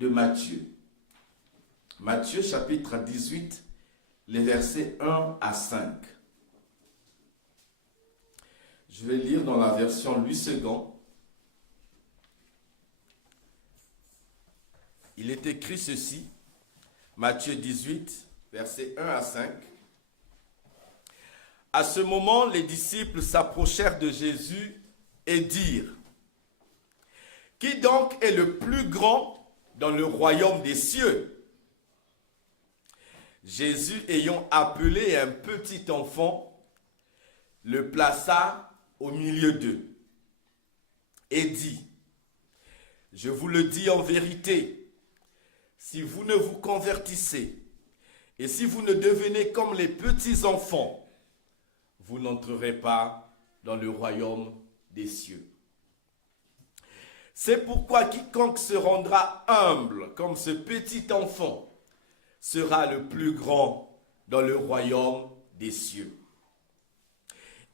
de Matthieu. Matthieu chapitre 18, les versets 1 à 5. Je vais lire dans la version Louis II. Il est écrit ceci, Matthieu 18, versets 1 à 5. À ce moment, les disciples s'approchèrent de Jésus et dirent, « Qui donc est le plus grand dans le royaume des cieux ?» Jésus, ayant appelé un petit enfant, le plaça au milieu d'eux et dit, « Je vous le dis en vérité, si vous ne vous convertissez et si vous ne devenez comme les petits enfants, vous n'entrerez pas dans le royaume des cieux. C'est pourquoi quiconque se rendra humble comme ce petit enfant sera le plus grand dans le royaume des cieux.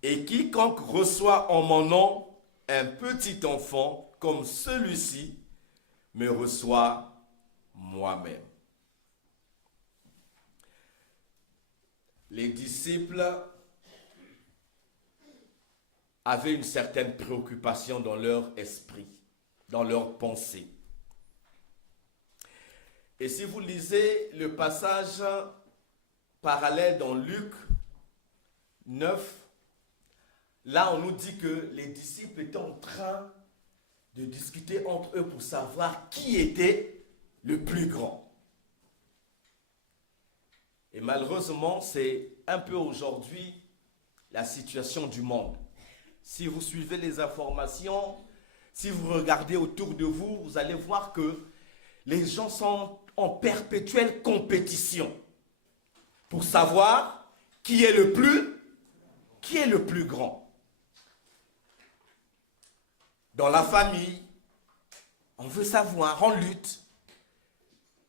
Et quiconque reçoit en mon nom un petit enfant comme celui-ci me reçoit moi-même. » Les disciples avaient une certaine préoccupation dans leur esprit, dans leur pensée. Et si vous lisez le passage parallèle dans Luc 9, là on nous dit que les disciples étaient en train de discuter entre eux pour savoir qui était le plus grand. Et malheureusement, c'est un peu aujourd'hui la situation du monde. Si vous suivez les informations, si vous regardez autour de vous, vous allez voir que les gens sont en perpétuelle compétition pour savoir qui est le plus grand. Dans la famille, on veut savoir, on lutte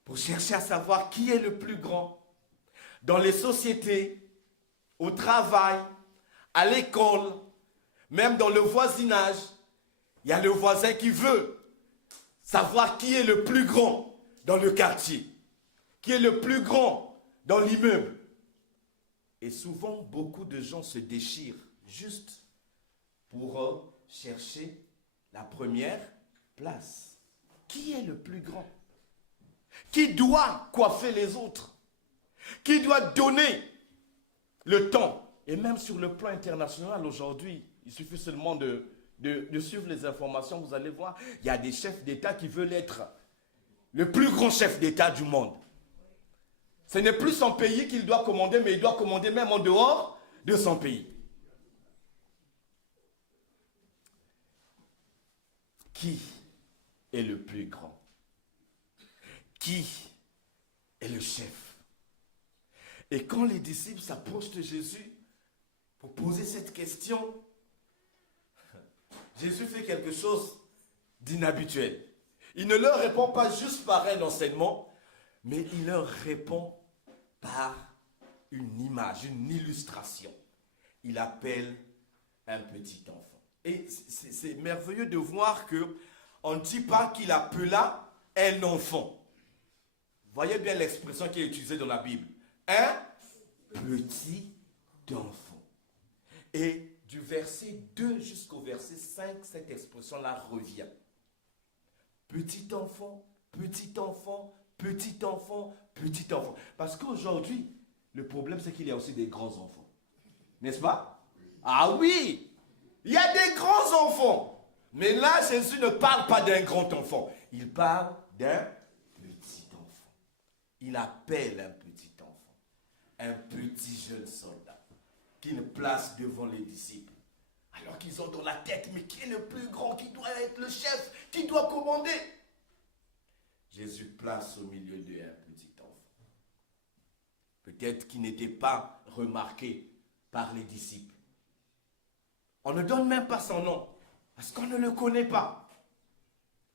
pour chercher à savoir qui est le plus grand. Dans les sociétés, au travail, à l'école, même dans le voisinage, il y a le voisin qui veut savoir qui est le plus grand dans le quartier, qui est le plus grand dans l'immeuble. Et souvent, beaucoup de gens se déchirent juste pour chercher la première place. Qui est le plus grand? Qui doit coiffer les autres? Qui doit donner le temps? Et même sur le plan international aujourd'hui, il suffit seulement de suivre les informations, vous allez voir, il y a des chefs d'État qui veulent être le plus grand chef d'État du monde. Ce n'est plus son pays qu'il doit commander, mais il doit commander même en dehors de son pays. Qui est le plus grand? Qui est le chef? Et quand les disciples s'approchent de Jésus pour poser cette question, Jésus fait quelque chose d'inhabituel. Il ne leur répond pas juste par un enseignement, mais il leur répond par une image, une illustration. Il appelle un petit enfant. Et c'est merveilleux de voir qu'on ne dit pas qu'il appela un enfant. Voyez bien l'expression qui est utilisée dans la Bible. Un petit enfant. Et du verset 2 jusqu'au verset 5, cette expression-là revient. Petit enfant, petit enfant, petit enfant, petit enfant. Parce qu'aujourd'hui, le problème, c'est qu'il y a aussi des grands enfants. N'est-ce pas? Ah oui! Il y a des grands enfants. Mais là, Jésus ne parle pas d'un grand enfant. Il parle d'un petit enfant. Il appelle un petit enfant. Un petit jeune soldat qu'il place devant les disciples. Alors qu'ils ont dans la tête, mais qui est le plus grand, qui doit être le chef, qui doit commander? Jésus place au milieu d'eux un petit enfant. Peut-être qu'il n'était pas remarqué par les disciples. On ne donne même pas son nom, parce qu'on ne le connaît pas.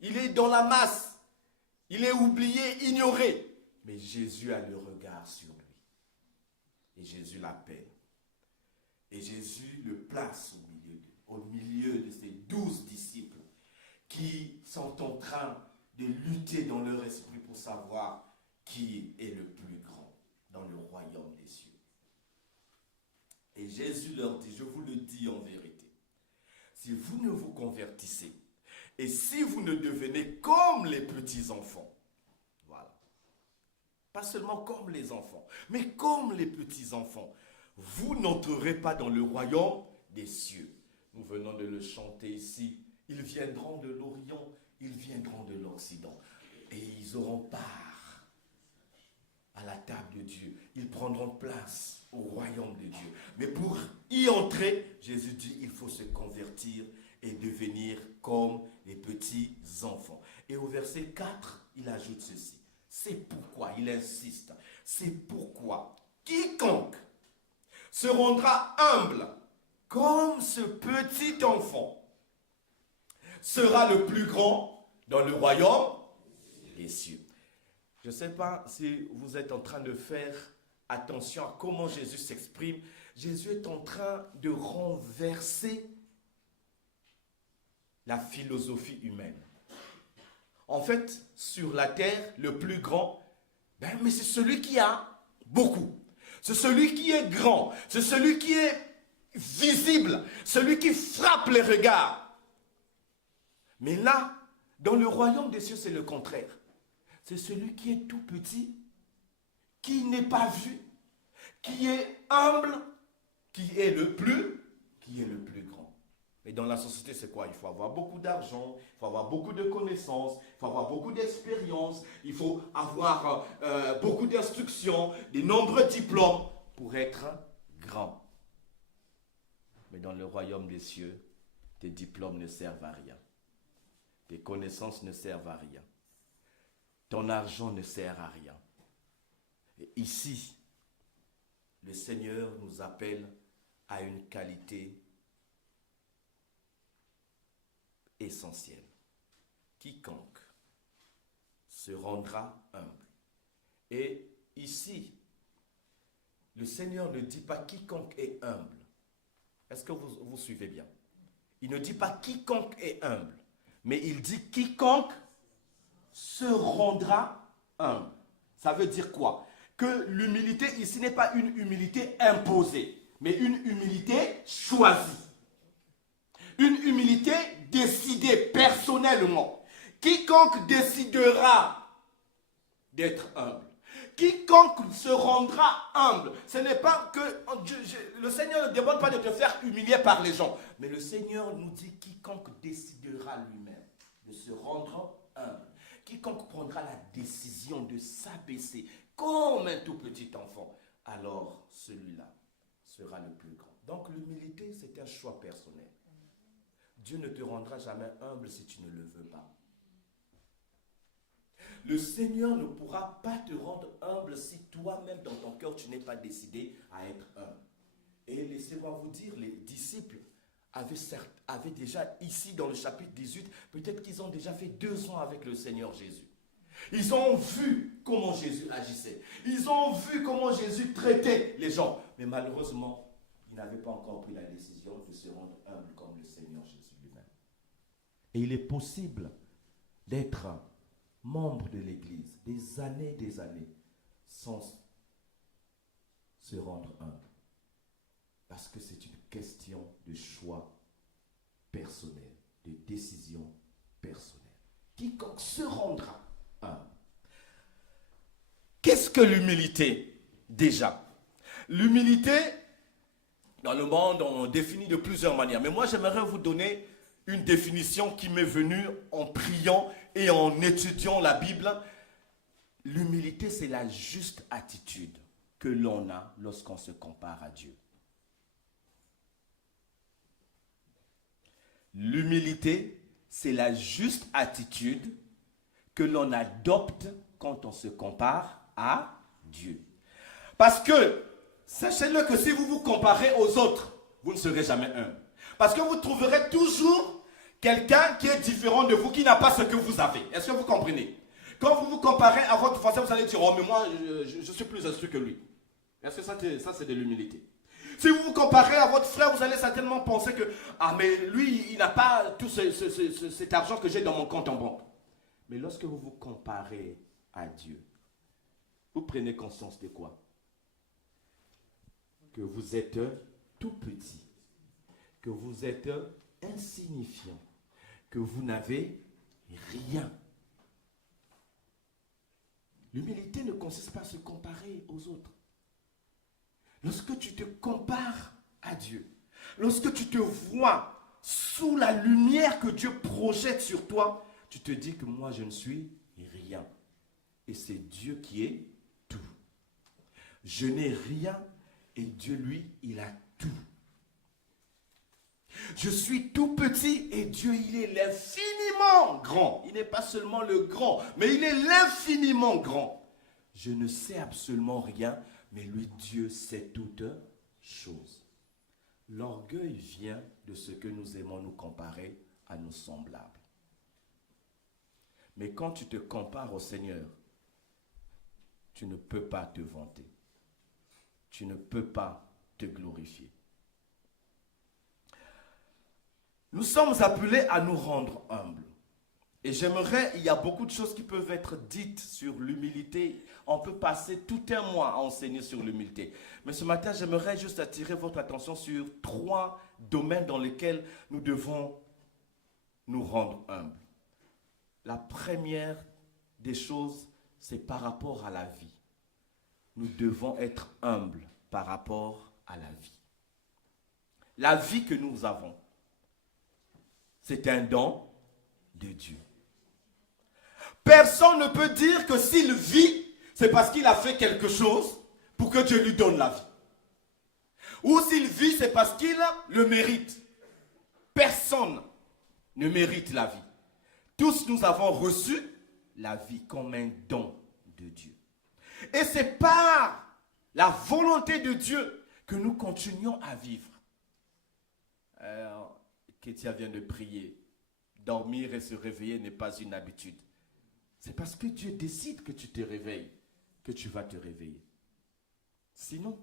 Il est dans la masse. Il est oublié, ignoré. Mais Jésus a le regard sur lui. Et Jésus l'appelle. Et Jésus le place au milieu de ces 12 disciples qui sont en train de lutter dans leur esprit pour savoir qui est le plus grand dans le royaume des cieux. Et Jésus leur dit, je vous le dis en vérité, si vous ne vous convertissez et si vous ne devenez comme les petits enfants, voilà, pas seulement comme les enfants, mais comme les petits enfants, vous n'entrerez pas dans le royaume des cieux. Nous venons de le chanter ici. Ils viendront de l'Orient, ils viendront de l'Occident. Et ils auront part à la table de Dieu. Ils prendront place au royaume de Dieu. Mais pour y entrer, Jésus dit, il faut se convertir et devenir comme les petits enfants. Et au verset 4, il ajoute ceci. C'est pourquoi, il insiste, c'est pourquoi quiconque se rendra humble comme ce petit enfant sera le plus grand dans le royaume des cieux. Je ne sais pas si vous êtes en train de faire attention à comment Jésus s'exprime. Jésus est en train de renverser la philosophie humaine. En fait, sur la terre, le plus grand, mais c'est celui qui a beaucoup. C'est celui qui est grand. C'est celui qui est visible. Celui qui frappe les regards. Mais là, dans le royaume des cieux, c'est le contraire. C'est celui qui est tout petit, qui n'est pas vu, qui est humble, qui est le plus grand. Mais dans la société, c'est quoi? Il faut avoir beaucoup d'argent, il faut avoir beaucoup de connaissances, il faut avoir beaucoup d'expérience, il faut avoir beaucoup d'instructions, de nombreux diplômes pour être grand. Mais dans le royaume des cieux, tes diplômes ne servent à rien. Tes connaissances ne servent à rien. Ton argent ne sert à rien. Et ici, le Seigneur nous appelle à une qualité essentielle. Quiconque se rendra humble. Et ici, le Seigneur ne dit pas quiconque est humble. Est-ce que vous suivez bien? Il ne dit pas quiconque est humble, mais il dit quiconque se rendra humble. Ça veut dire quoi? Que l'humilité ici n'est pas une humilité imposée, mais une humilité choisie. Une humilité décidée personnellement. Quiconque décidera d'être humble, quiconque se rendra humble, ce n'est pas que le Seigneur ne demande pas de te faire humilier par les gens, mais le Seigneur nous dit quiconque décidera lui-même de se rendre humble, quiconque prendra la décision de s'abaisser comme un tout petit enfant, alors celui-là sera le plus grand. Donc l'humilité, c'est un choix personnel. Dieu ne te rendra jamais humble si tu ne le veux pas. Le Seigneur ne pourra pas te rendre humble si toi-même dans ton cœur tu n'es pas décidé à être humble. Et laissez-moi vous dire, les disciples avaient déjà ici dans le chapitre 18, peut-être qu'ils ont déjà fait 2 ans avec le Seigneur Jésus. Ils ont vu comment Jésus agissait. Ils ont vu comment Jésus traitait les gens. Mais malheureusement, ils n'avaient pas encore pris la décision de se rendre humble comme le Seigneur Jésus lui-même. Et il est possible d'être membre de l'Église des années sans se rendre humble. Parce que c'est une question de choix personnel, de décision personnelle. Quiconque se rendra humble. Qu'est-ce que l'humilité déjà? L'humilité, dans le monde, on définit de plusieurs manières. Mais moi, j'aimerais vous donner une définition qui m'est venue en priant et en étudiant la Bible. L'humilité, c'est la juste attitude que l'on a lorsqu'on se compare à Dieu. L'humilité, c'est la juste attitude que l'on adopte quand on se compare à Dieu. Parce que, sachez-le que si vous vous comparez aux autres, vous ne serez jamais un. Parce que vous trouverez toujours quelqu'un qui est différent de vous, qui n'a pas ce que vous avez. Est-ce que vous comprenez? Quand vous vous comparez à votre voisin, vous allez dire, oh mais moi, je suis plus instruit que lui. Est-ce que ça c'est de l'humilité? Si vous vous comparez à votre frère, vous allez certainement penser que, ah mais lui, il n'a pas tout cet argent que j'ai dans mon compte en banque. Mais lorsque vous vous comparez à Dieu. Vous prenez conscience de quoi? Que vous êtes tout petit, que vous êtes insignifiant, que vous n'avez rien. L'humilité ne consiste pas à se comparer aux autres. Lorsque tu te compares à Dieu, lorsque tu te vois sous la lumière que Dieu projette sur toi, tu te dis que moi je ne suis rien. Et c'est Dieu qui est tout. Je n'ai rien et Dieu, lui, il a tout. Je suis tout petit et Dieu, il est l'infiniment grand. Il n'est pas seulement le grand, mais il est l'infiniment grand. Je ne sais absolument rien, mais lui, Dieu, sait toutes choses. L'orgueil vient de ce que nous aimons nous comparer à nos semblables. Mais quand tu te compares au Seigneur, tu ne peux pas te vanter. Tu ne peux pas te glorifier. Nous sommes appelés à nous rendre humbles. Et j'aimerais, il y a beaucoup de choses qui peuvent être dites sur l'humilité. On peut passer tout un mois à enseigner sur l'humilité. Mais ce matin, j'aimerais juste attirer votre attention sur 3 domaines dans lesquels nous devons nous rendre humbles. La première des choses, c'est par rapport à la vie. Nous devons être humbles par rapport à la vie. La vie que nous avons, c'est un don de Dieu. Personne ne peut dire que s'il vit, c'est parce qu'il a fait quelque chose pour que Dieu lui donne la vie. Ou s'il vit, c'est parce qu'il le mérite. Personne ne mérite la vie. Tous nous avons reçu la vie comme un don de Dieu. Et c'est par la volonté de Dieu que nous continuons à vivre. Kétia vient de prier. Dormir et se réveiller n'est pas une habitude. C'est parce que Dieu décide que tu te réveilles, que tu vas te réveiller. Sinon,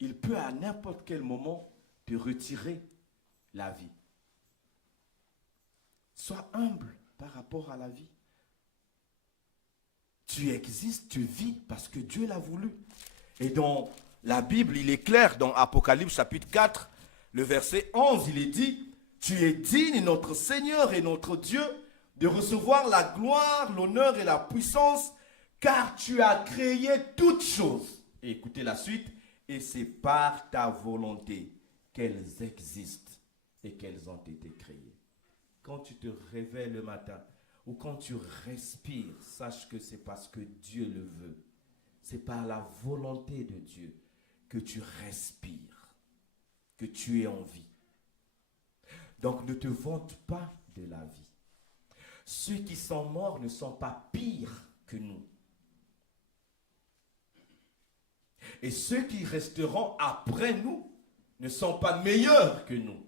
il peut à n'importe quel moment te retirer la vie. Sois humble par rapport à la vie. Tu existes, tu vis parce que Dieu l'a voulu. Et dans la Bible, il est clair, dans Apocalypse chapitre 4, le verset 11, il est dit, « Tu es digne, notre Seigneur et notre Dieu, de recevoir la gloire, l'honneur et la puissance, car tu as créé toutes choses. » Et écoutez la suite, « Et c'est par ta volonté qu'elles existent et qu'elles ont été créées. » Quand tu te réveilles le matin, ou quand tu respires, sache que c'est parce que Dieu le veut. C'est par la volonté de Dieu que tu respires, que tu es en vie. Donc ne te vante pas de la vie. Ceux qui sont morts ne sont pas pires que nous. Et ceux qui resteront après nous ne sont pas meilleurs que nous.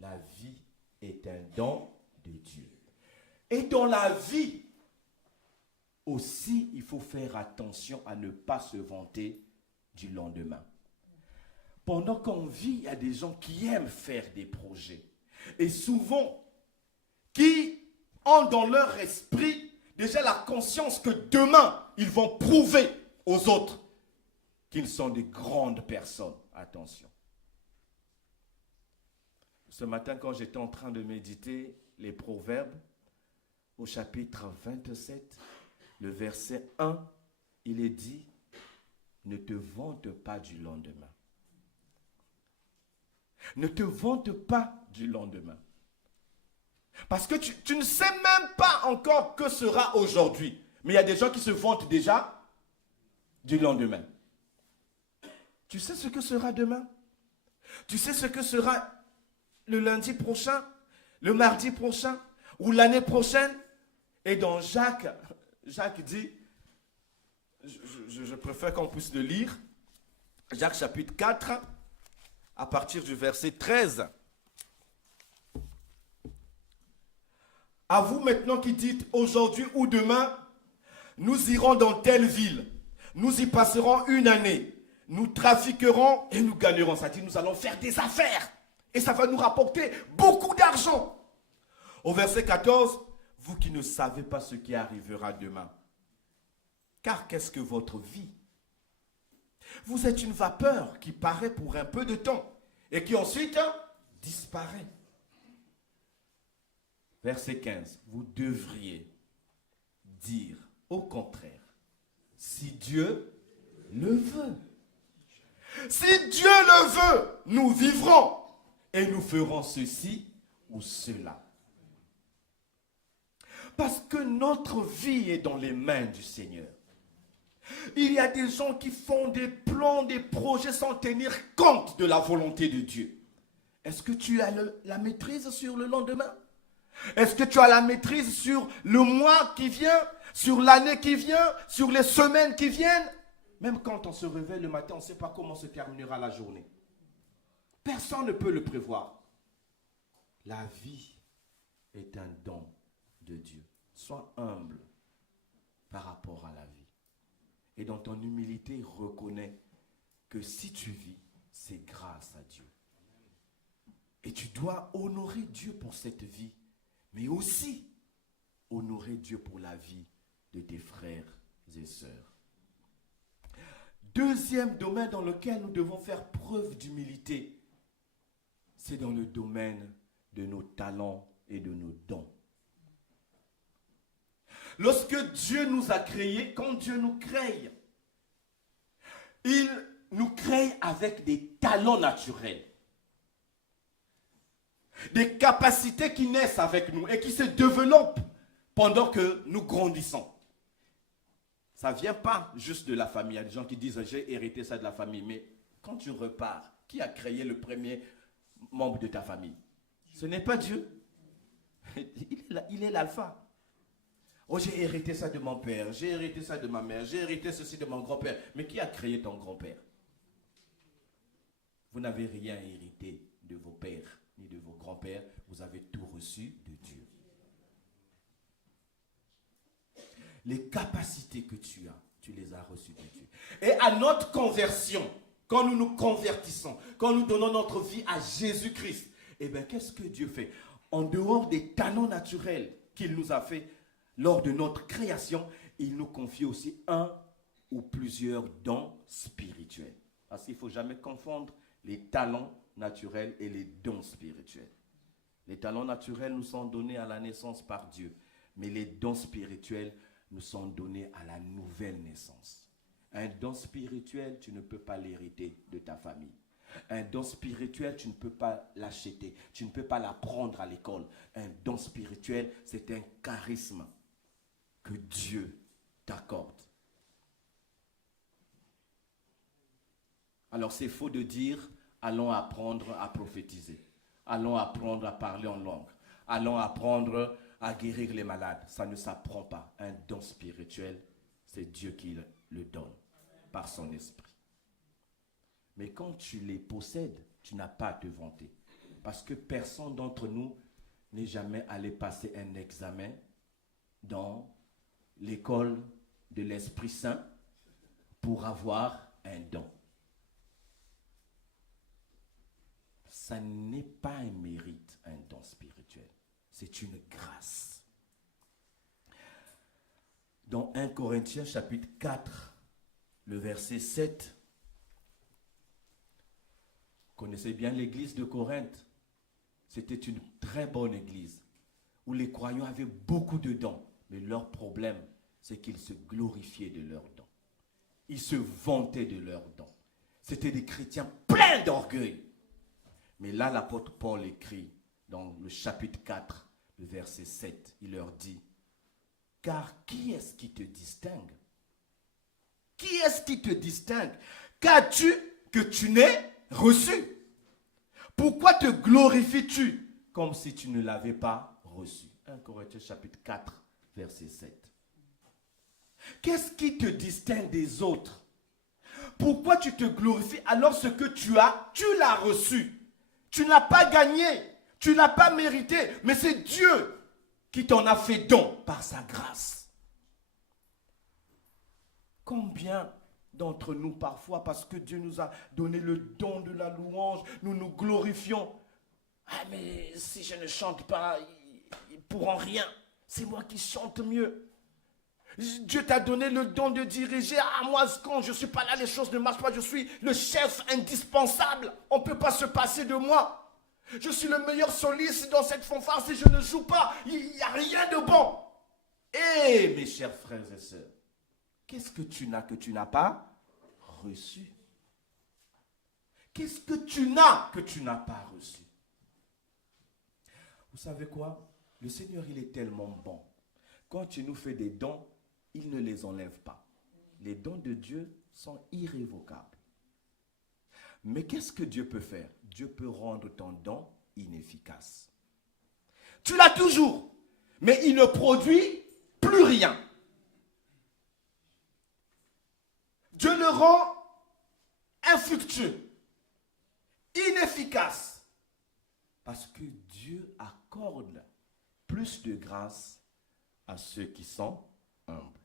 La vie est un don de Dieu. Et dans la vie aussi, il faut faire attention à ne pas se vanter du lendemain. Pendant qu'on vit, il y a des gens qui aiment faire des projets. Et souvent, qui ont dans leur esprit déjà la conscience que demain, ils vont prouver aux autres qu'ils sont des grandes personnes. Attention. Ce matin, quand j'étais en train de méditer les Proverbes, au chapitre 27, le verset 1, il est dit, « Ne te vante pas du lendemain. » Ne te vante pas du lendemain. Parce que tu ne sais même pas encore que sera aujourd'hui. Mais il y a des gens qui se vantent déjà du lendemain. Tu sais ce que sera demain? Tu sais ce que sera le lundi prochain, le mardi prochain ou l'année prochaine? Et dans Jacques dit, je préfère qu'on puisse le lire, Jacques chapitre 4, à partir du verset 13. À vous maintenant qui dites aujourd'hui ou demain, nous irons dans telle ville, nous y passerons une année, nous trafiquerons et nous gagnerons. C'est-à-dire nous allons faire des affaires et ça va nous rapporter beaucoup d'argent. Au verset 14, vous qui ne savez pas ce qui arrivera demain. Car qu'est-ce que votre vie? Vous êtes une vapeur qui paraît pour un peu de temps et qui ensuite disparaît. Verset 15. Vous devriez dire au contraire, si Dieu le veut. Si Dieu le veut, nous vivrons et nous ferons ceci ou cela. Parce que notre vie est dans les mains du Seigneur. Il y a des gens qui font des plans, des projets sans tenir compte de la volonté de Dieu. Est-ce que tu as la maîtrise sur le lendemain? Est-ce que tu as la maîtrise sur le mois qui vient, sur l'année qui vient, sur les semaines qui viennent? Même quand on se réveille le matin, on ne sait pas comment se terminera la journée. Personne ne peut le prévoir. La vie est un don de Dieu. Sois humble par rapport à la vie. Et dans ton humilité, reconnais que si tu vis, c'est grâce à Dieu. Et tu dois honorer Dieu pour cette vie, mais aussi honorer Dieu pour la vie de tes frères et sœurs. Deuxième domaine dans lequel nous devons faire preuve d'humilité, c'est dans le domaine de nos talents et de nos dons. Lorsque Dieu nous a créés, quand Dieu nous crée, il nous crée avec des talents naturels. Des capacités qui naissent avec nous et qui se développent pendant que nous grandissons. Ça ne vient pas juste de la famille. Il y a des gens qui disent « j'ai hérité ça de la famille ». Mais quand tu repars, qui a créé le premier membre de ta famille? Ce n'est pas Dieu. Il est l'alpha. Oh, j'ai hérité ça de mon père, j'ai hérité ça de ma mère, j'ai hérité ceci de mon grand-père. Mais qui a créé ton grand-père? Vous n'avez rien hérité de vos pères ni de vos grands-pères. Vous avez tout reçu de Dieu. Les capacités que tu as, tu les as reçues de Dieu. Et à notre conversion, quand nous nous convertissons, quand nous donnons notre vie à Jésus-Christ, eh bien, qu'est-ce que Dieu fait? En dehors des talents naturels qu'il nous a fait, lors de notre création, il nous confie aussi un ou plusieurs dons spirituels. Parce qu'il ne faut jamais confondre les talents naturels et les dons spirituels. Les talents naturels nous sont donnés à la naissance par Dieu, mais les dons spirituels nous sont donnés à la nouvelle naissance. Un don spirituel, tu ne peux pas l'hériter de ta famille. Un don spirituel, tu ne peux pas l'acheter. Tu ne peux pas l'apprendre à l'école. Un don spirituel, c'est un charisme que Dieu t'accorde. Alors c'est faux de dire, allons apprendre à prophétiser. Allons apprendre à parler en langue. Allons apprendre à guérir les malades. Ça ne s'apprend pas. Un don spirituel, c'est Dieu qui le donne par son esprit. Mais quand tu les possèdes, tu n'as pas à te vanter. Parce que personne d'entre nous n'est jamais allé passer un examen dans l'école de l'Esprit Saint pour avoir un don. Ça n'est pas un mérite, un don spirituel. C'est une grâce. Dans 1 Corinthiens chapitre 4, le verset 7, vous connaissez bien l'église de Corinthe. C'était une très bonne église où les croyants avaient beaucoup de dons. Mais leur problème, c'est qu'ils se glorifiaient de leurs dons. Ils se vantaient de leurs dons. C'était des chrétiens pleins d'orgueil. Mais là, l'apôtre Paul écrit dans le chapitre 4, le verset 7, il leur dit, « Car qui est-ce qui te distingue? Qui est-ce qui te distingue? Qu'as-tu que tu n'aies reçu? Pourquoi te glorifies-tu comme si tu ne l'avais pas reçu? » 1 Corinthiens chapitre 4, verset 7. Qu'est-ce qui te distingue des autres? Pourquoi tu te glorifies alors ce que tu as, tu l'as reçu? Tu n'as pas gagné, tu n'as pas mérité, mais c'est Dieu qui t'en a fait don par sa grâce. Combien d'entre nous parfois, parce que Dieu nous a donné le don de la louange, nous nous glorifions. Ah mais si je ne chante pas, ils ne pourront rien. c'est moi qui chante mieux. Dieu t'a donné le don de diriger. Ah, moi, quand je ne suis pas là, les choses ne marchent pas. Je suis le chef indispensable. On ne peut pas se passer de moi. Je suis le meilleur soliste dans cette fanfare. Si je ne joue pas, il n'y a rien de bon. Eh, mes chers frères et sœurs, qu'est-ce que tu n'as pas reçu? Qu'est-ce que tu n'as pas reçu? Vous savez quoi? Le Seigneur, il est tellement bon. Quand tu nous fais des dons, il ne les enlève pas. Les dons de Dieu sont irrévocables. Mais qu'est-ce que Dieu peut faire? Dieu peut rendre ton don inefficace. Tu l'as toujours, mais il ne produit plus rien. Dieu le rend infructueux, inefficace, parce que Dieu accorde plus de grâce à ceux qui sont humbles.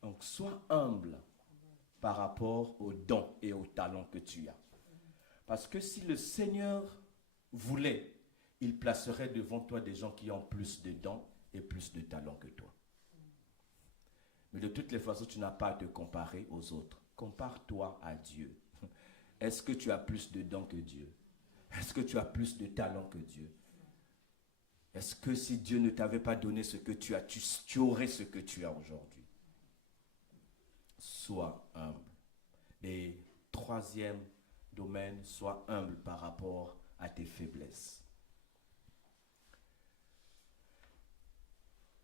Donc, sois humble par rapport aux dons et aux talents que tu as. Parce que si le Seigneur voulait, il placerait devant toi des gens qui ont plus de dons et plus de talents que toi. Mais de toutes les façons, tu n'as pas à te comparer aux autres. Compare-toi à Dieu. Est-ce que tu as plus de dons que Dieu? Est-ce que tu as plus de talents que Dieu? Est-ce que si Dieu ne t'avait pas donné ce que tu as, tu aurais ce que tu as aujourd'hui? Sois humble. Et troisième domaine, sois humble par rapport à tes faiblesses.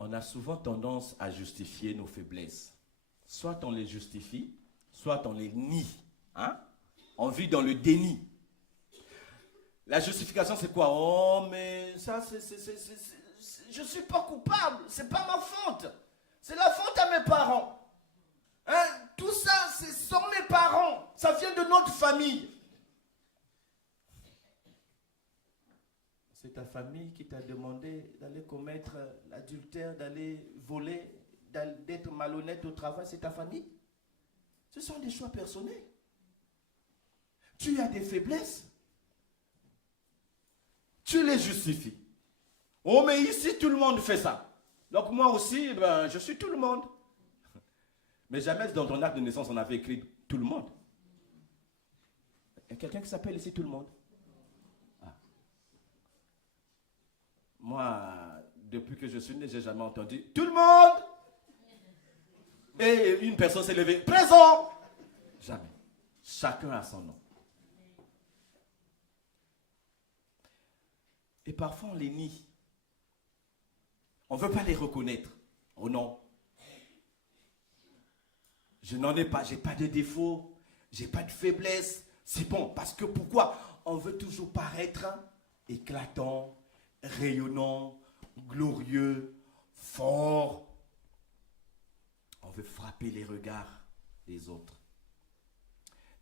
On a souvent tendance à justifier nos faiblesses. Soit on les justifie, soit on les nie. Hein? On vit dans le déni. La justification, c'est quoi? Oh, mais ça, je ne suis pas coupable. Ce n'est pas ma faute. C'est la faute à mes parents. Hein? Tout ça, ce sont mes parents. Ça vient de notre famille. C'est ta famille qui t'a demandé d'aller commettre l'adultère, d'aller voler, d'être malhonnête au travail. C'est ta famille. Ce sont des choix personnels. Tu as des faiblesses. Tu les justifies. Oh, mais ici, tout le monde fait ça. Donc moi aussi, je suis tout le monde. Mais jamais dans ton acte de naissance, on avait écrit tout le monde. Il y a quelqu'un qui s'appelle ici tout le monde. Ah. Moi, depuis que je suis né, je n'ai jamais entendu tout le monde. Et une personne s'est levée. Présent. Jamais. Chacun a son nom. Et parfois, on les nie. On ne veut pas les reconnaître. Oh non. Je n'en ai pas. Je n'ai pas de défaut. Je n'ai pas de faiblesse. C'est bon. Parce que pourquoi? On veut toujours paraître éclatant, rayonnant, glorieux, fort. On veut frapper les regards des autres.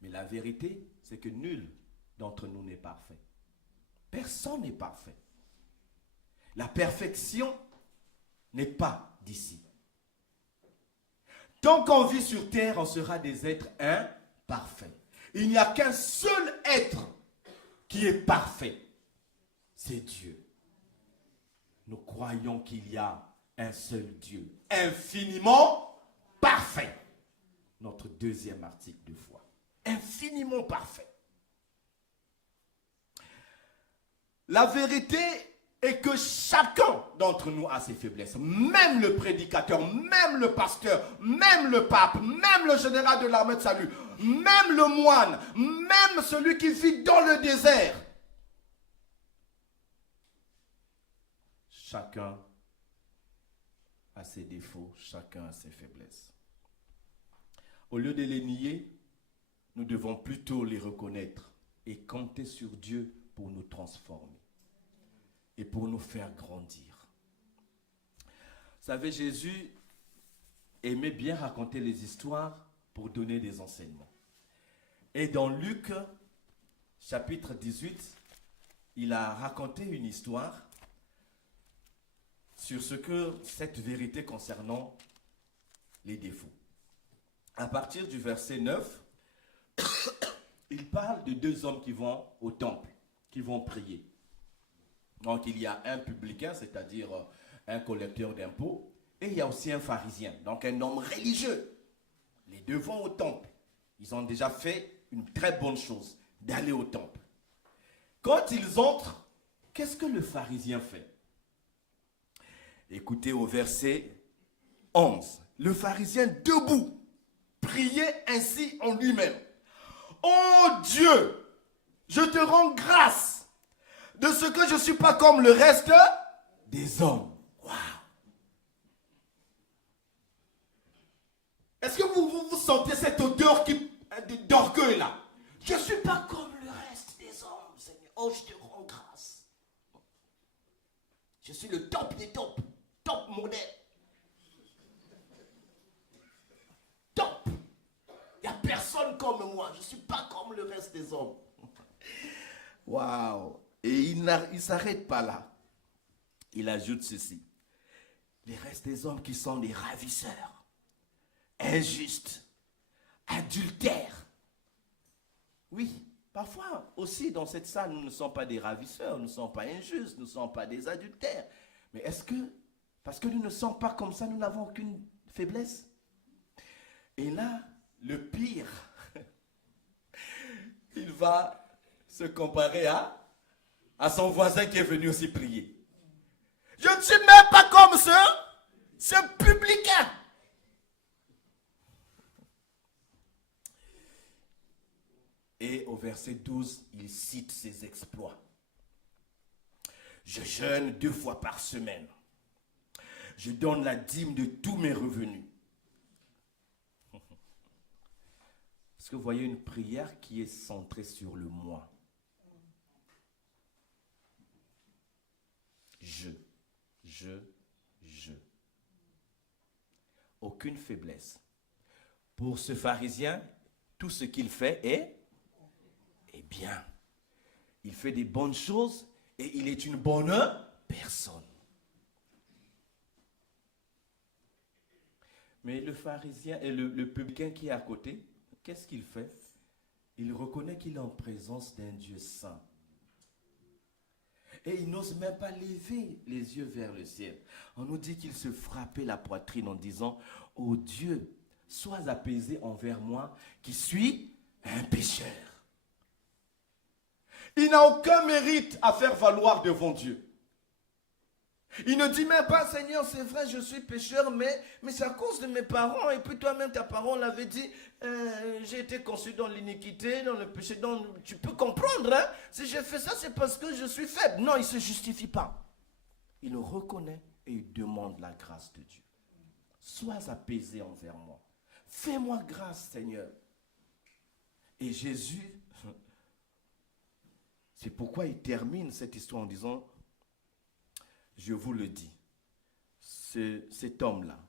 Mais la vérité, c'est que nul d'entre nous n'est parfait. Personne n'est parfait. La perfection n'est pas d'ici. Tant qu'on vit sur terre, on sera des êtres imparfaits. Il n'y a qu'un seul être qui est parfait. C'est Dieu. Nous croyons qu'il y a un seul Dieu, infiniment parfait. Notre deuxième article de foi. Infiniment parfait. La vérité est que chacun d'entre nous a ses faiblesses. Même le prédicateur, même le pasteur, même le pape, même le général de l'armée de salut, même le moine, même celui qui vit dans le désert. Chacun a ses défauts, chacun a ses faiblesses. Au lieu de les nier, nous devons plutôt les reconnaître et compter sur Dieu pour nous transformer et pour nous faire grandir. Vous savez, Jésus aimait bien raconter les histoires pour donner des enseignements. Et dans Luc, chapitre 18, il a raconté une histoire sur ce que cette vérité concernant les défauts. À partir du verset 9, il parle de deux hommes qui vont au temple, qui vont prier. Donc il y a un publicain, c'est-à-dire un collecteur d'impôts, et il y a aussi un pharisien, donc un homme religieux. Les deux vont au temple. Ils ont déjà fait une très bonne chose, d'aller au temple. Quand ils entrent, qu'est-ce que le pharisien fait? Écoutez au verset 11. Le pharisien debout, priait ainsi en lui-même. Oh Dieu, je te rends grâce de ce que je ne suis pas comme le reste des hommes. Wow. Est-ce que vous sentez cette odeur d'orgueil là? Je ne suis pas comme le reste des hommes, Seigneur. Oh, je te rends grâce. Je suis le top des tops, top modèle. Top. Il n'y a personne comme moi. Je ne suis pas comme le reste des hommes. Waouh. Et il ne s'arrête pas là. Il ajoute ceci. Les restes des hommes qui sont des ravisseurs, injustes, adultères. Oui, parfois aussi dans cette salle, nous ne sommes pas des ravisseurs, nous ne sommes pas injustes, nous ne sommes pas des adultères. Mais est-ce que, parce que nous ne sommes pas comme ça, nous n'avons aucune faiblesse? Et là, le pire, il va se comparer à son voisin qui est venu aussi prier. Je ne suis même pas comme ce publicain. Et au verset 12, il cite ses exploits. Je jeûne 2 fois par semaine. Je donne la dîme de tous mes revenus. Est-ce que vous voyez une prière qui est centrée sur le moi? Je. Aucune faiblesse. Pour ce pharisien, tout ce qu'il fait est bien. Il fait des bonnes choses et il est une bonne personne. Mais le pharisien et le publicain qui est à côté, qu'est-ce qu'il fait? Il reconnaît qu'il est en présence d'un Dieu saint. Et il n'ose même pas lever les yeux vers le ciel. On nous dit qu'il se frappait la poitrine en disant, « Oh Dieu, sois apaisé envers moi qui suis un pécheur. » Il n'a aucun mérite à faire valoir devant Dieu. Il ne dit même pas, Seigneur, c'est vrai, je suis pécheur, mais c'est à cause de mes parents. Et puis toi-même, ta parole l'avait dit, j'ai été conçu dans l'iniquité, dans le péché. Donc, tu peux comprendre, hein? Si j'ai fait ça, c'est parce que je suis faible. Non, il ne se justifie pas. Il le reconnaît et il demande la grâce de Dieu. Sois apaisé envers moi. Fais-moi grâce, Seigneur. Et Jésus, c'est pourquoi il termine cette histoire en disant, je vous le dis, cet homme-là,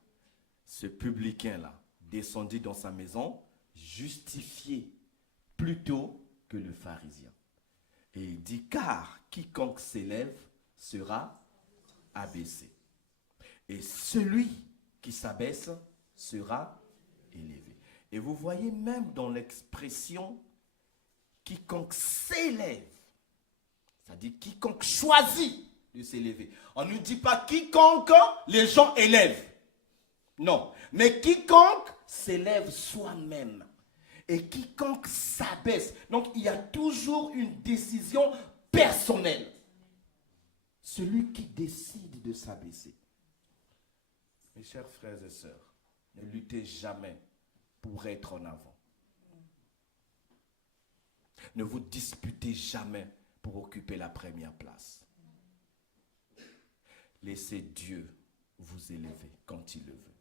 ce publicain-là, descendit dans sa maison, justifié plutôt que le pharisien. Et il dit, car quiconque s'élève sera abaissé. Et celui qui s'abaisse sera élevé. Et vous voyez même dans l'expression, quiconque s'élève, c'est-à-dire quiconque choisit de s'élever. On ne dit pas quiconque les gens élèvent. Non. Mais quiconque s'élève soi-même. Et quiconque s'abaisse. Donc il y a toujours une décision personnelle. Celui qui décide de s'abaisser. Mes chers frères et sœurs, ne luttez jamais pour être en avant. Ne vous disputez jamais pour occuper la première place. Laissez Dieu vous élever quand il le veut.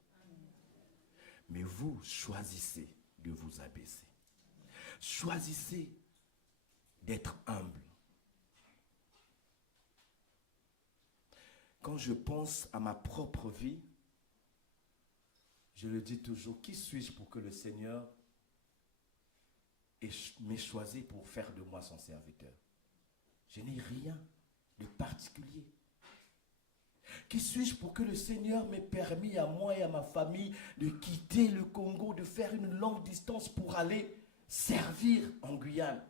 Mais vous choisissez de vous abaisser. Choisissez d'être humble. Quand je pense à ma propre vie, je le dis toujours, qui suis-je pour que le Seigneur m'ait choisi pour faire de moi son serviteur? Je n'ai rien de particulier. Qui suis-je pour que le Seigneur m'ait permis à moi et à ma famille de quitter le Congo, de faire une longue distance pour aller servir en Guyane?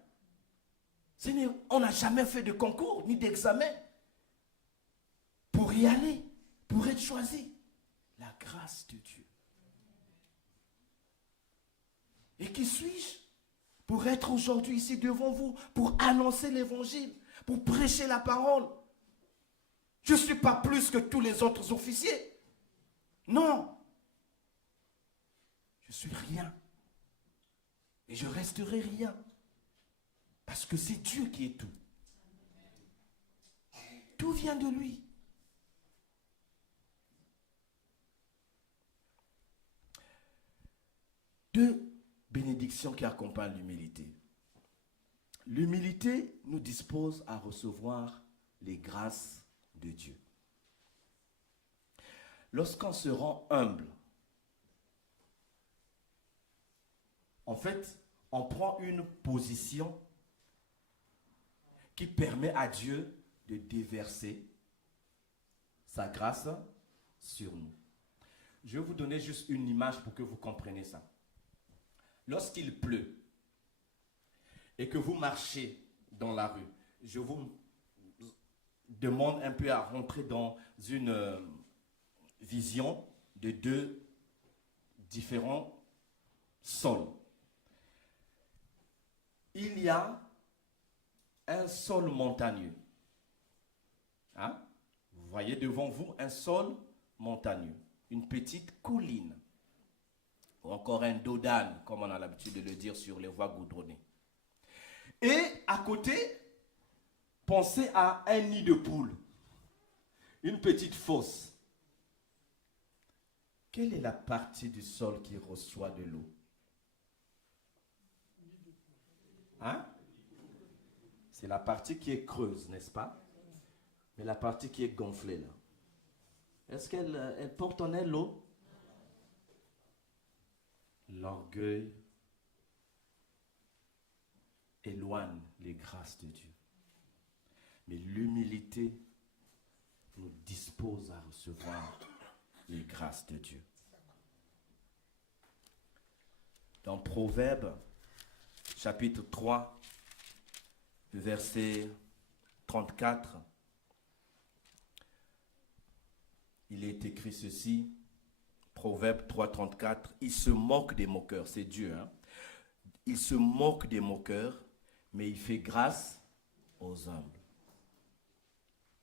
Seigneur, on n'a jamais fait de concours ni d'examen pour y aller, pour être choisi? La grâce de Dieu. Et qui suis-je pour être aujourd'hui ici devant vous, pour annoncer l'évangile, pour prêcher la parole? Je ne suis pas plus que tous les autres officiers. Non. Je suis rien. Et je resterai rien. Parce que c'est Dieu qui est tout. Tout vient de lui. Deux bénédictions qui accompagnent l'humilité. L'humilité nous dispose à recevoir les grâces de Dieu. Lorsqu'on se rend humble, en fait, on prend une position qui permet à Dieu de déverser sa grâce sur nous. Je vais vous donner juste une image pour que vous compreniez ça. Lorsqu'il pleut et que vous marchez dans la rue, je vous demande un peu à rentrer dans une vision de deux différents sols. Il y a un sol montagneux. Hein? Vous voyez devant vous un sol montagneux, une petite colline, ou encore un dos d'âne, comme on a l'habitude de le dire sur les voies goudronnées. Et à côté, pensez à un nid de poule, une petite fosse. Quelle est la partie du sol qui reçoit de l'eau? Hein? C'est la partie qui est creuse, n'est-ce pas? Mais la partie qui est gonflée là. Est-ce qu'elle porte en elle l'eau? L'orgueil éloigne les grâces de Dieu. Mais l'humilité nous dispose à recevoir les grâces de Dieu. Dans Proverbes, chapitre 3, verset 34, il est écrit ceci, Proverbe 3, 34, il se moque des moqueurs, c'est Dieu, hein? Il se moque des moqueurs, mais il fait grâce aux humbles.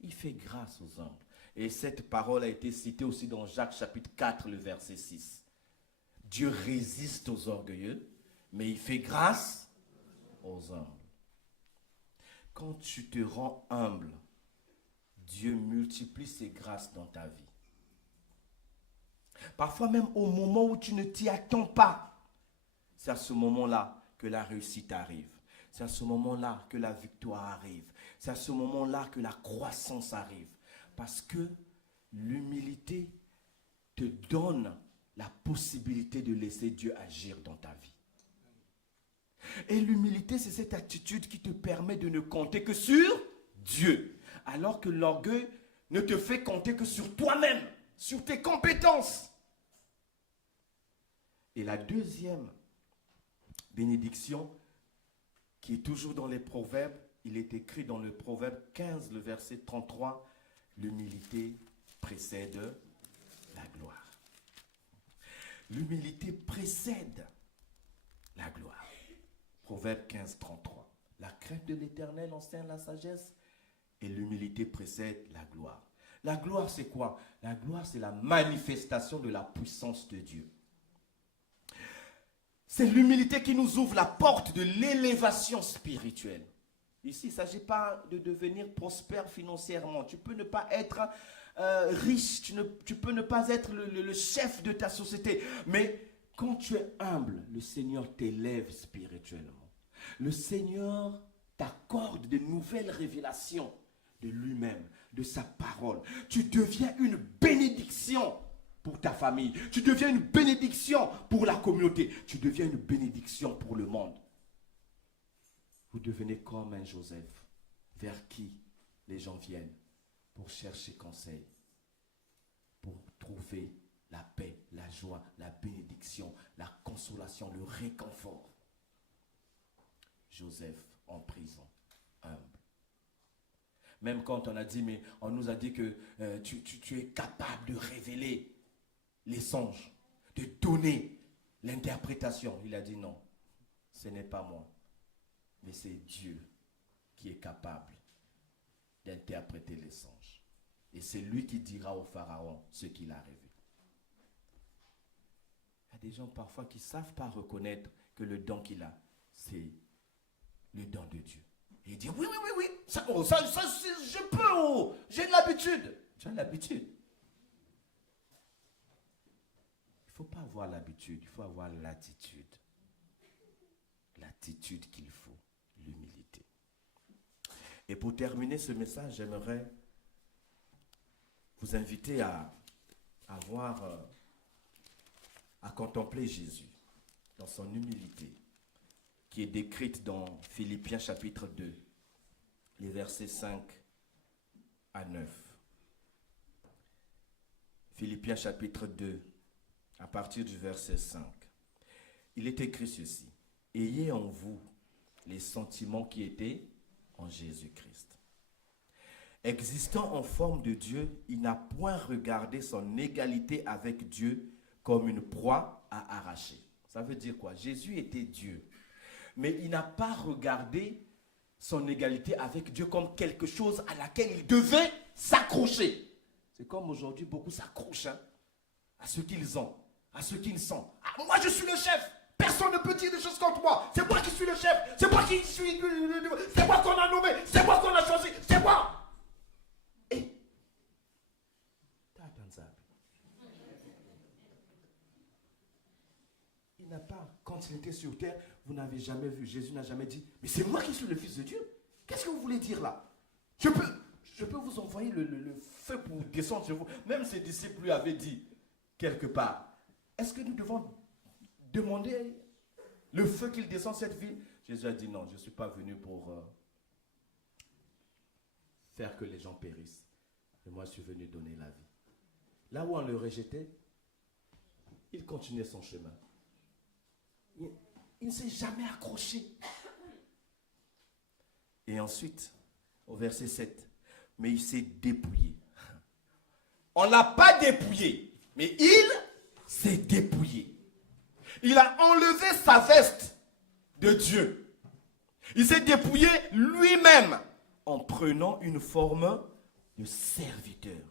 Il fait grâce aux humbles. Et cette parole a été citée aussi dans Jacques chapitre 4, le verset 6. Dieu résiste aux orgueilleux, mais il fait grâce aux humbles. Quand tu te rends humble, Dieu multiplie ses grâces dans ta vie. Parfois même au moment où tu ne t'y attends pas, c'est à ce moment-là que la réussite arrive. C'est à ce moment-là que la victoire arrive. C'est à ce moment-là que la croissance arrive. Parce que l'humilité te donne la possibilité de laisser Dieu agir dans ta vie. Et l'humilité, c'est cette attitude qui te permet de ne compter que sur Dieu. Alors que l'orgueil ne te fait compter que sur toi-même, sur tes compétences. Et la deuxième bénédiction, qui est toujours dans les proverbes, il est écrit dans le proverbe 15, le verset 33, l'humilité précède la gloire. L'humilité précède la gloire. Proverbe 15, 33. La crainte de l'Éternel enseigne la sagesse et l'humilité précède la gloire. La gloire, c'est quoi? La gloire, c'est la manifestation de la puissance de Dieu. C'est l'humilité qui nous ouvre la porte de l'élévation spirituelle. Ici, il ne s'agit pas de devenir prospère financièrement. Tu peux ne pas être riche, tu peux ne pas être le chef de ta société. Mais quand tu es humble, le Seigneur t'élève spirituellement. Le Seigneur t'accorde de nouvelles révélations de lui-même, de sa parole. Tu deviens une bénédiction pour ta famille. Tu deviens une bénédiction pour la communauté. Tu deviens une bénédiction pour le monde. Vous devenez comme un Joseph, vers qui les gens viennent pour chercher conseil, pour trouver la paix, la joie, la bénédiction, la consolation, le réconfort. Joseph en prison, humble. Même quand on a dit, mais on nous a dit que tu es capable de révéler les songes, de donner l'interprétation. Il a dit non, ce n'est pas moi, mais c'est Dieu qui est capable d'interpréter les songes. Et c'est lui qui dira au Pharaon ce qu'il a rêvé. Il y a des gens parfois qui ne savent pas reconnaître que le don qu'il a, c'est le don de Dieu. Et il dit, oui, ça, je peux, j'ai de l'habitude. Tu as l'habitude. Il ne faut pas avoir l'habitude, il faut avoir l'attitude. L'attitude qu'il faut, l'humilité. Et pour terminer ce message, j'aimerais vous inviter à contempler Jésus dans son humilité, qui est décrite dans Philippiens chapitre 2, les versets 5 à 9. Philippiens chapitre 2, à partir du verset 5. Il est écrit ceci: ayez en vous les sentiments qui étaient en Jésus-Christ. Existant en forme de Dieu, il n'a point regardé son égalité avec Dieu comme une proie à arracher. Ça veut dire quoi? Jésus était Dieu. Mais il n'a pas regardé son égalité avec Dieu comme quelque chose à laquelle il devait s'accrocher. C'est comme aujourd'hui, beaucoup s'accrochent à ce qu'ils ont, à ce qu'ils sont. Ah, moi, je suis le chef. Personne ne peut dire des choses contre moi. C'est moi qui suis le chef. C'est moi qui suis... C'est moi qu'on a nommé. C'est moi qu'on a choisi. C'est moi. Et... il n'a pas, quand il était sur terre, vous n'avez jamais vu, Jésus n'a jamais dit, mais c'est moi qui suis le Fils de Dieu. Qu'est-ce que vous voulez dire là? Je peux vous envoyer le feu pour descendre sur vous. Même ses disciples lui avaient dit, quelque part, est-ce que nous devons demander le feu qu'il descende cette ville? Jésus a dit non, je ne suis pas venu pour faire que les gens périssent. Mais moi, je suis venu donner la vie. Là où on le rejetait, il continuait son chemin. Il ne s'est jamais accroché. Et ensuite, au verset 7, mais il s'est dépouillé. On ne l'a pas dépouillé, mais il s'est dépouillé. Il a enlevé sa veste de Dieu. Il s'est dépouillé lui-même en prenant une forme de serviteur,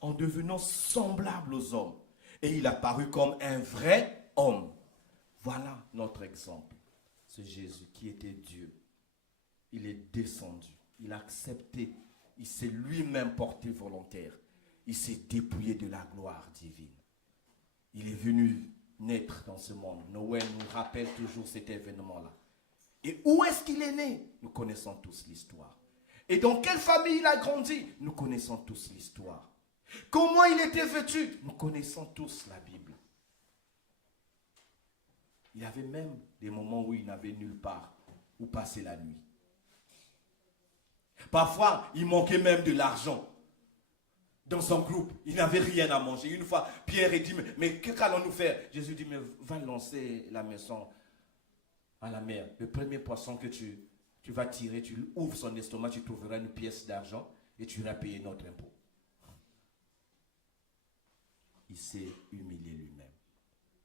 en devenant semblable aux hommes. Et il a paru comme un vrai homme. Voilà notre exemple. C'est Jésus qui était Dieu. Il est descendu. Il a accepté. Il s'est lui-même porté volontaire. Il s'est dépouillé de la gloire divine. Il est venu naître dans ce monde. Noël nous rappelle toujours cet événement-là. Et où est-ce qu'il est né? Nous connaissons tous l'histoire. Et dans quelle famille il a grandi? Nous connaissons tous l'histoire. Comment il était vêtu? Nous connaissons tous la Bible. Il y avait même des moments où il n'avait nulle part où passer la nuit. Parfois, il manquait même de l'argent. Dans son groupe, il n'avait rien à manger. Une fois, Pierre dit, mais qu'allons-nous faire? Jésus dit, mais va lancer la maison à la mer. Le premier poisson que tu vas tirer, tu ouvres son estomac, tu trouveras une pièce d'argent et tu iras payer notre impôt. Il s'est humilié lui-même.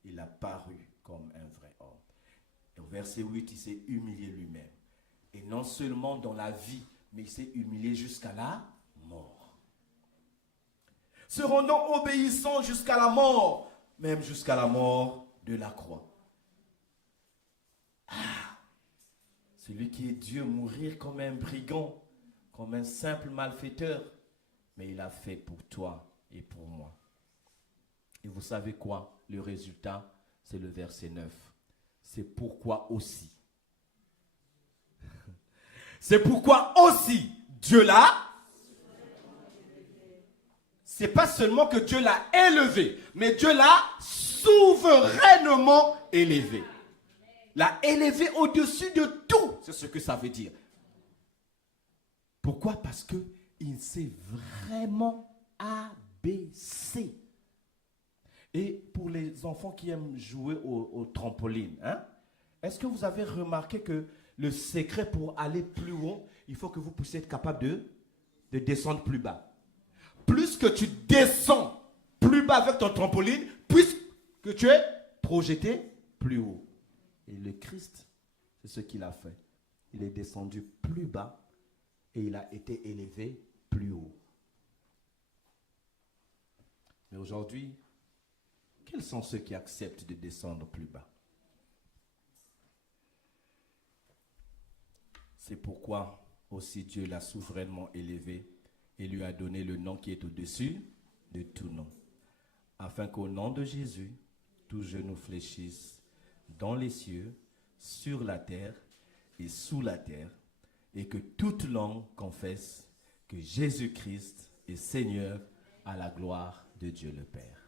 Il a paru comme un vrai homme. Et au verset 8, il s'est humilié lui-même. Et non seulement dans la vie, mais il s'est humilié jusqu'à la mort. Se rendant obéissant jusqu'à la mort, même jusqu'à la mort de la croix. Ah, celui qui est Dieu mourir comme un brigand, comme un simple malfaiteur, mais il a fait pour toi et pour moi. Et vous savez quoi? Le résultat, c'est le verset 9. C'est pourquoi aussi. C'est pourquoi aussi Dieu l'a. C'est pas seulement que Dieu l'a élevé, mais Dieu l'a souverainement élevé. L'a élevé au-dessus de tout. C'est ce que ça veut dire. Pourquoi? Parce qu'il s'est vraiment abaissé. Et pour les enfants qui aiment jouer au trampoline, est-ce que vous avez remarqué que le secret pour aller plus haut, il faut que vous puissiez être capable de de descendre plus bas. Plus que tu descends plus bas avec ton trampoline, plus que tu es projeté plus haut. Et le Christ, c'est ce qu'il a fait. Il est descendu plus bas et il a été élevé plus haut. Mais aujourd'hui, quels sont ceux qui acceptent de descendre plus bas? C'est pourquoi aussi Dieu l'a souverainement élevé et lui a donné le nom qui est au-dessus de tout nom, afin qu'au nom de Jésus, tout genou fléchisse dans les cieux, sur la terre et sous la terre, et que toute langue confesse que Jésus-Christ est Seigneur à la gloire de Dieu le Père.